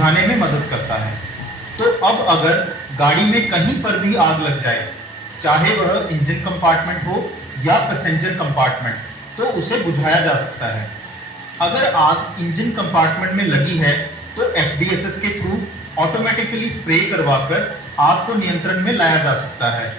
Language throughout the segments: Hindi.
बुझाने में मदद करता है। तो अब अगर गाड़ी में कहीं पर भी आग लग जाए, चाहे वह इंजन कंपार्टमेंट हो या पैसेंजर कंपार्टमेंट, तो उसे बुझाया जा सकता है। अगर आग इंजन कंपार्टमेंट में लगी है तो एफडीएसएस के थ्रू ऑटोमेटिकली स्प्रे करवाकर आग को नियंत्रण में लाया जा सकता है।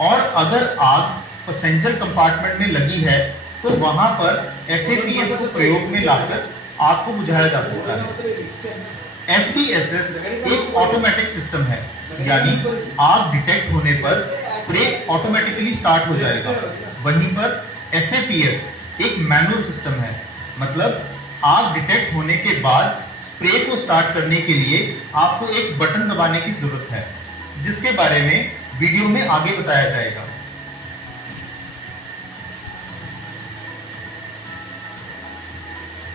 और अगर आग पैसेंजर कंपार्टमेंट में लगी है तो वहां पर एफएपीएस को प्रयोग में लाकर आग को बुझाया जा सकता है। एफडीएसएस एक ऑटोमेटिक सिस्टम है, यानी आग डिटेक्ट होने पर स्प्रे ऑटोमेटिकली स्टार्ट हो जाएगा। वहीं पर एफएपीएस एक मैनुअल सिस्टम है, मतलब आग डिटेक्ट होने के बाद स्प्रे को स्टार्ट करने के लिए आपको एक बटन दबाने की जरूरत है, जिसके बारे में वीडियो में आगे बताया जाएगा।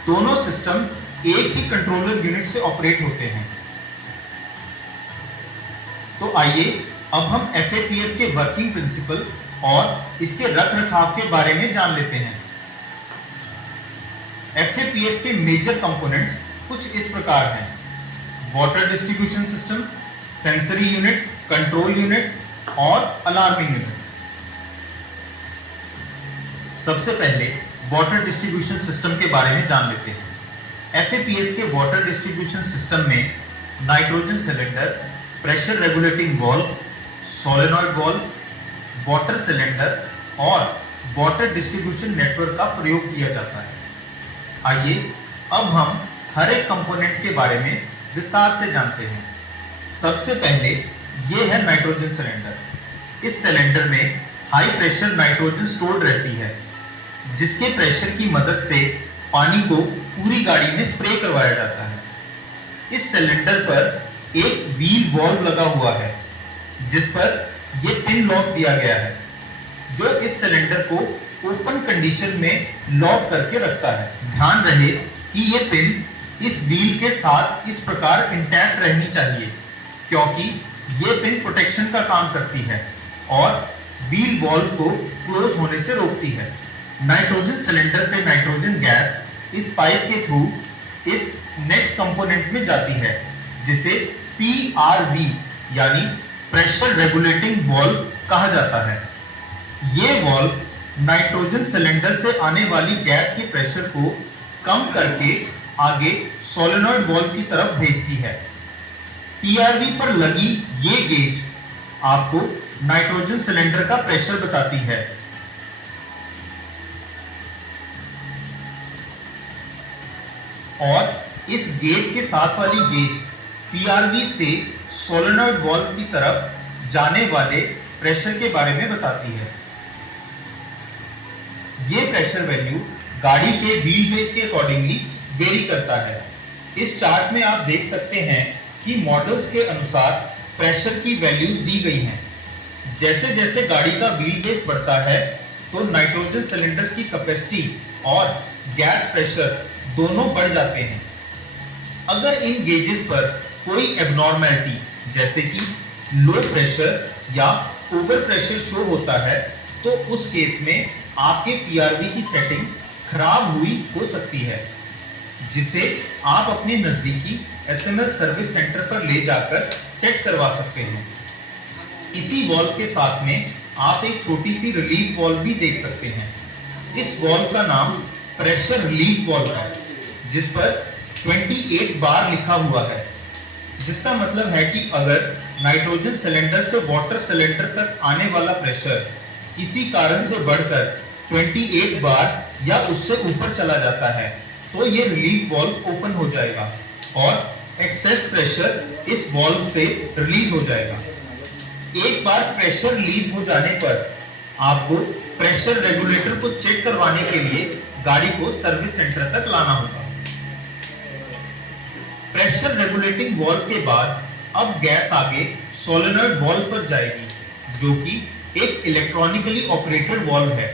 दोनों सिस्टम एक ही कंट्रोलर यूनिट से ऑपरेट होते हैं। तो आइए अब हम एफएपीएस के वर्किंग प्रिंसिपल और इसके रखरखाव के बारे में जान लेते हैं। एफएपीएस के मेजर कंपोनेंट्स कुछ इस प्रकार हैं: water distribution system, sensory unit, control unit और अलार्मिंग यूनिट। सबसे पहले वाटर डिस्ट्रीब्यूशन सिस्टम के बारे में जान लेते हैं। एफएपीएस के वाटर डिस्ट्रीब्यूशन सिस्टम में nitrogen cylinder, pressure regulating valve, solenoid valve, water cylinder और वाटर डिस्ट्रीब्यूशन नेटवर्क का प्रयोग किया जाता है। आइए अब हम हर एक कंपोनेंट के बारे में विस्तार से जानते हैं। सबसे पहले ये है नाइट्रोजन सिलेंडर। इस सिलेंडर में हाई प्रेशर नाइट्रोजन स्टोर्ड रहती है, जिसके प्रेशर की मदद से पानी को पूरी गाड़ी में स्प्रे करवाया जाता है। इस सिलेंडर पर एक व्हील वॉल्व लगा हुआ है, जिस पर यह पिन लॉक दिया गया है, जो इस सिलेंडर को ओपन कंडीशन में लॉक करके रखता है। ध्यान रहे कि यह पिन इस व्हील के साथ इस प्रकार इंटैक्ट रहनी चाहिए, क्योंकि यह पिन प्रोटेक्शन का काम करती है और व्हील वॉल्व को क्लोज होने से रोकती है। नाइट्रोजन सिलेंडर से नाइट्रोजन गैस इस पाइप के थ्रू इस नेक्स्ट कंपोनेंट में जाती है, जिसे पीआरवी यानी प्रेशर रेगुलेटिंग वाल्व कहा जाता है। ये वाल्व नाइट्रोजन सिलेंडर से आने वाली गैस के प्रेशर को कम करके आगे सोलेनॉइड वाल्व की तरफ भेजती है। पीआरवी पर लगी ये गेज आपको नाइट्रोजन सिलेंडर का प्रेशर बताती है। और इस गेज के साथ वाली गेज पीआरवी से सोलेनॉइड वाल्व की तरफ जाने वाले प्रेशर के बारे में बताती है। ये प्रेशर वैल्यू गाड़ी के व्हील बेस के अकॉर्डिंगली वेरी करता है। इस चार्ट में आप देख सकते हैं कि मॉडल्स के अनुसार प्रेशर की वैल्यूज दी गई हैं। जैसे जैसे गाड़ी का व्हील बेस बढ़ता है तो नाइट्रोजन सिलेंडर्स की कैपेसिटी और गैस प्रेशर दोनों बढ़ जाते हैं। अगर इन गेजेस पर कोई एबनॉर्मैलिटी जैसे कि लो प्रेशर या ओवर प्रेशर शो होता है तो उस केस में आपके पीआरवी की सेटिंग खराब हुई हो सकती है, जिसे आप अपने नजदीकी एसएमएल सर्विस सेंटर पर ले जाकर सेट करवा सकते हैं। इसी वॉल्व के साथ में आप एक छोटी सी रिलीफ वॉल्व भी देख सकते हैं। इस वॉल्व का नाम प्रेशर रिलीफ वॉल्व है, जिस पर 28 बार लिखा हुआ है, जिसका मतलब है कि अगर नाइट्रोजन सिलेंडर से वाटर सिलेंडर तक आने वाला प्रेशर किसी कारण से बढ़कर 28 बार या उससे ऊपर चला जाता है तो ये रिलीफ वॉल्व ओपन हो जाएगा और एक्सेस प्रेशर इस वॉल्व से रिलीज हो जाएगा। एक बार प्रेशर रिलीज हो जाने पर आपको प्रेशर रेगुलेटर को चेक करवाने के लिए गाड़ी को सर्विस सेंटर तक लाना होगा। प्रेशर रेगुलेटिंग वॉल्व के बाद अब गैस आगे सोलेनॉइड वॉल्व पर जाएगी, जो कि एक इलेक्ट्रॉनिकली ऑपरेटेड वॉल्व है,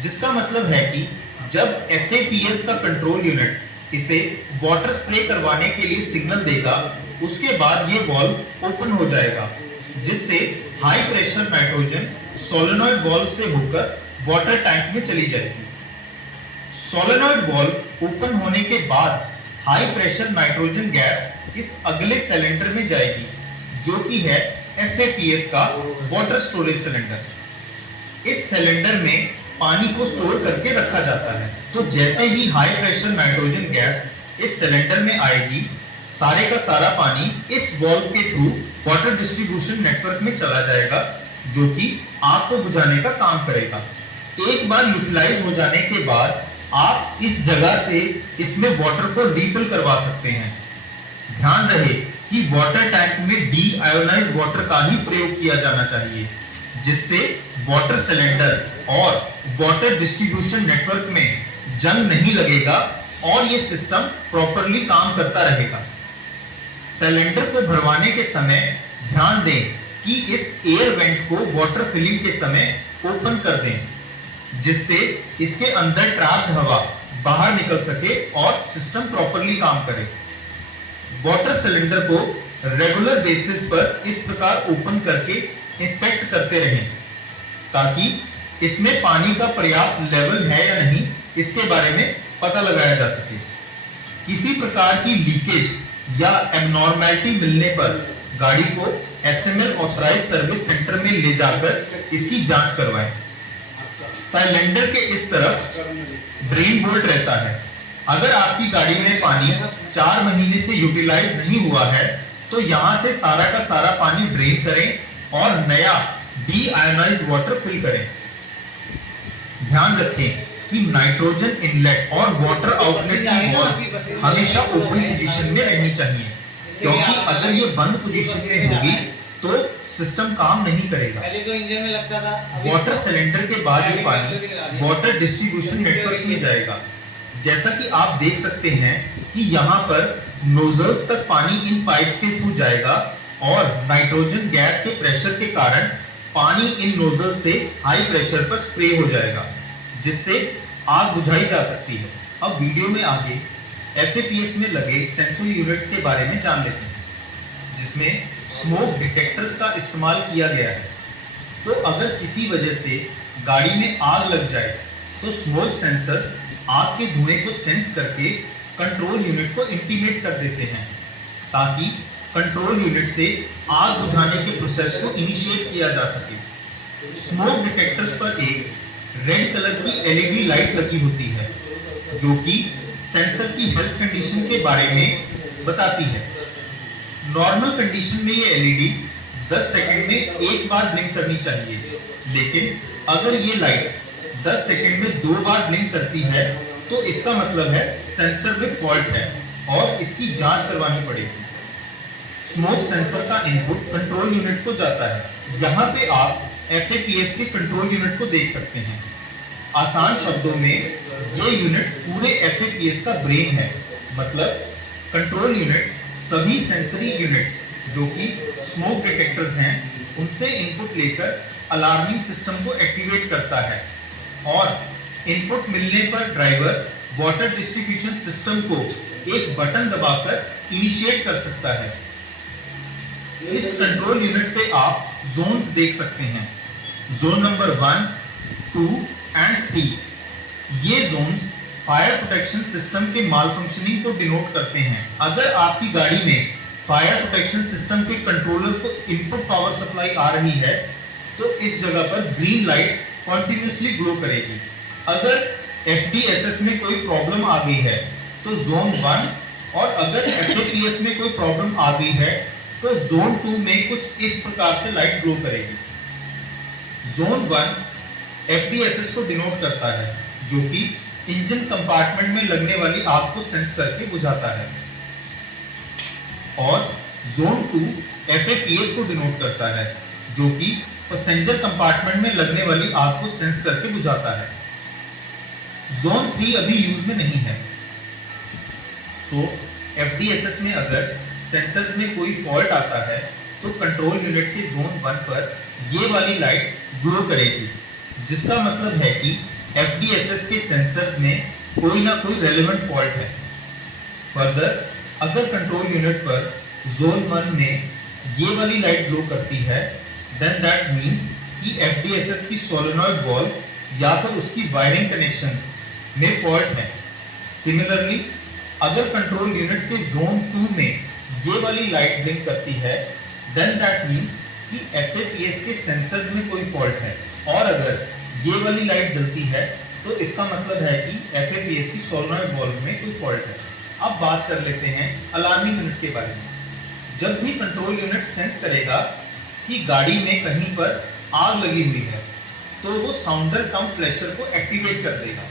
जिसका मतलब है कि जब एफएपीएस का कंट्रोल यूनिट इसे वाटर स्प्रे करवाने के लिए सिग्नल देगा, उसके बाद ये वॉल्व ओपन हो जाएगा, जिससे high pressure nitrogen solenoid valve से होकर वाटर टैंक में चली जाएगी। सोलेनॉइड वॉल्व ओपन होने के बाद हाई प्रेशर नाइट्रोजन गैस इस अगले सिलेंडर में जाएगी जो कि है FAPS का वाटर स्टोरेज सिलेंडर। इस सिलेंडर में पानी को स्टोर करके रखा जाता है। तो जैसे ही हाई प्रेशर नाइट्रोजन गैस इस सिलेंडर में आएगी, सारे का सारा पानी इस वाल्व के थ्रू वाटर डिस्ट्रीब्यूशन नेटवर्क में चला जाएगा जो कि आग को बुझाने का काम करेगा। एक बार यूटिलाइज हो जाने के बाद आप इस जगह से इसमें वाटर को रिफिल करवा सकते हैं। ध्यान रहे कि वाटर टैंक में डी आयोनाइज्ड वाटर का ही प्रयोग किया जाना चाहिए, जिससे वाटर सिलेंडर और वाटर डिस्ट्रीब्यूशन नेटवर्क में जंग नहीं लगेगा और ये सिस्टम प्रॉपर्ली काम करता रहेगा। सिलेंडर को भरवाने के समय ध्यान दें कि इस एयर वेंट को वाटर फिलिंग के समय ओपन कर दें, जिससे इसके अंदर ट्रैप्ड हवा बाहर निकल सके और सिस्टम प्रॉपर्ली काम करे। वाटर सिलेंडर को रेगुलर बेसिस पर इस प्रकार ओपन करके इंस्पेक्ट करते रहें ताकि इसमें पानी का पर्याप्त लेवल है या नहीं इसके बारे में पता लगाया जा सके। किसी प्रकार की लीकेज या एबनॉर्मैलिटी मिलने पर गाड़ी को SML ऑथराइज्ड सर्विस सेंटर में ले जाकर इसकी जांच करवाएं। सिलेंडर के इस तरफ ड्रेन बोल्ट रहता है। अगर आपकी गाड़ी में पानी 4 महीने से यूटिलाइज नहीं हुआ है तो यहां से सारा का सारा पानी ड्रेन करें और नया डी आयोनाइज्ड वाटर फिल करें। ध्यान रखें कि नाइट्रोजन इनलेट और वाटर आउटलेट की वॉल्व हमेशा ओपन पोजीशन में रहनी चाहिए, क्योंकि अगर ये बंद पोजीशन में होगी तो सिस्टम काम नहीं करेगा। पहले तो इंजन में लगता था। वाटर सिलेंडर के बाद ये पानी वाटर डिस्ट्रीब्यूशन नेटवर्क में जाएगा। जैसा कि आप देख सकते हैं कि यहाँ पर नोजल्स तक पानी इन पाइप्स के थ्रू जाएगा और नाइट्रोजन गैस के प्रेशर के कारण पानी इन नोजल से हाई प्रेशर पर स्प्रे हो जाएगा, जिससे आग बुझाई जा सकती है। अब वीडियो में आगे FAPS में लगे सेंसरी यूनिट्स के बारे में जान लेते हैं, जिसमें स्मोक डिटेक्टर्स का इस्तेमाल किया गया है। तो अगर किसी वजह से गाड़ी में आग लग जाए तो स्मोक सेंसर्स आग के धुएं को सेंस करके कंट्रोल यूनिट को इंटीमेट कर देते हैं, ताकि कंट्रोल यूनिट से आग बुझाने के प्रोसेस को इनिशिएट किया जा सके। स्मोक डिटेक्टर्स पर एक रेड कलर की LED लाइट लगी होती है जो कि सेंसर की हेल्थ कंडीशन के बारे में बताती है। नॉर्मल कंडीशन में ये LED 10 सेकंड में एक बार ब्लिंक करनी चाहिए, लेकिन अगर ये लाइट 10 सेकंड में 2 बार ब्लिंक करती है तो इसका मतलब है सेंसर में फॉल्ट है और इसकी जांच करवानी पड़ेगी। स्मोक सेंसर का इनपुट कंट्रोल यूनिट को जाता है। यहाँ पे आप FAPS के कंट्रोल यूनिट को देख सकते हैं। आसान शब्दों में ये यूनिट पूरे FAPS का ब्रेन है। मतलब कंट्रोल यूनिट सभी सेंसरी यूनिट्स जो कि स्मोक डिटेक्टर्स हैं उनसे इनपुट लेकर अलार्मिंग सिस्टम को एक्टिवेट करता है और इनपुट मिलने पर ड्राइवर वाटर डिस्ट्रीब्यूशन सिस्टम को एक बटन दबाकर इनिशिएट कर सकता है। इस कंट्रोल यूनिट पे आप जोन्स देख सकते हैं। Zone number 1, 2 and 3। ये जोन्स फायर प्रोटेक्शन सिस्टम के माल फंक्शनिंग को डिनोट करते हैं। अगर आपकी गाड़ी में फायर प्रोटेक्शन सिस्टम के कंट्रोलर को इनपुट पावर सप्लाई आ रही है तो इस जगह पर ग्रीन लाइट कॉन्टिन्यूसली ग्लो करेगी। अगर FDSS में कोई प्रॉब्लम आ गई है तो जोन 1 और अगर FAPS में कोई प्रॉब्लम आ गई है तो जोन 2 में कुछ इस प्रकार से लाइट ग्लो करेगी। जोन 1 FDSS को डिनोट करता है जो कि इंजन कंपार्टमेंट में लगने वाली आग को सेंस करके बुझाता है और जोन 2 FAPS को डिनोट करता है जो कि पैसेंजर कंपार्टमेंट में लगने वाली आग को सेंस करके बुझाता है। जोन 3 अभी यूज में नहीं है। सो FDSS में अगर सेंसर्स में कोई फॉल्ट आता है तो कंट्रोल यूनिट के जोन 1 पर ये वाली लाइट ग्लो करेगी, जिसका मतलब है कि FDSS के सेंसर्स में कोई ना कोई रेलेवेंट फॉल्ट है। फर्दर अगर कंट्रोल यूनिट पर जोन 1 में ये वाली लाइट ग्लो करती है देन दैट मींस कि FDSS की सोलेनॉइड वॉल्व या फिर उसकी वायरिंग कनेक्शंस में फॉल्ट है। सिमिलरली अगर कंट्रोल यूनिट के जोन 2 में ये वाली लाइट ब्लिंक करती है, देन दैट मीन्स कि FAPS के सेंसर्स में कोई फॉल्ट है। और अगर ये वाली लाइट जलती है तो इसका मतलब है कि FAPS की सोलेनॉइड वाल्व में कोई फॉल्ट है। अब बात कर लेते हैं अलार्मिंग यूनिट के बारे में। जब भी कंट्रोल यूनिट सेंस करेगा कि गाड़ी में कहीं पर आग लगी हुई है तो वो साउंडर कम फ्लैशर को एक्टिवेट कर देगा।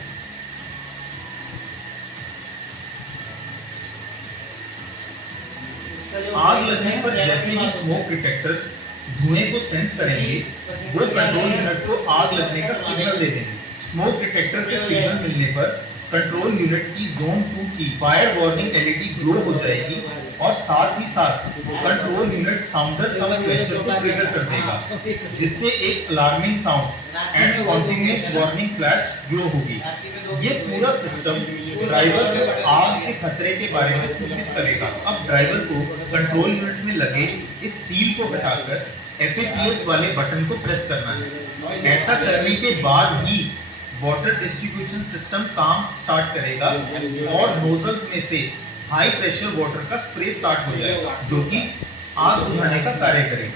आग लगने पर जैसे ही स्मोक डिटेक्टर्स धुएं को सेंस करेंगे वो कंट्रोल यूनिट को आग लगने का सिग्नल दे देंगे। स्मोक डिटेक्टर से सिग्नल मिलने पर कंट्रोल यूनिट की जोन 2 की फायर वार्निंग LED ग्लो हो जाएगी और साथ ही साथ कंट्रोल यूनिट साउंडर कम फ्लैशर को ट्रिगर कर देगा, जिससे एक alarming sound and continuous warning flash glow होगी। ये पूरा सिस्टम ड्राइवर को आग के खतरे के बारे में सूचित करेगा। अब ड्राइवर को कंट्रोल यूनिट में लगे इस सील को हटाकर FAPS वाले बटन को प्रेस करना है। ऐसा करने के बाद ही वाटर डिस्ट्रीब्यूशन सिस्टम काम स्टार्ट करेगा और नोजल्स में से हाई प्रेशर वाटर का स्प्रे स्टार्ट हो जाएगा, जो कि आग बुझाने का कार्य करेगा।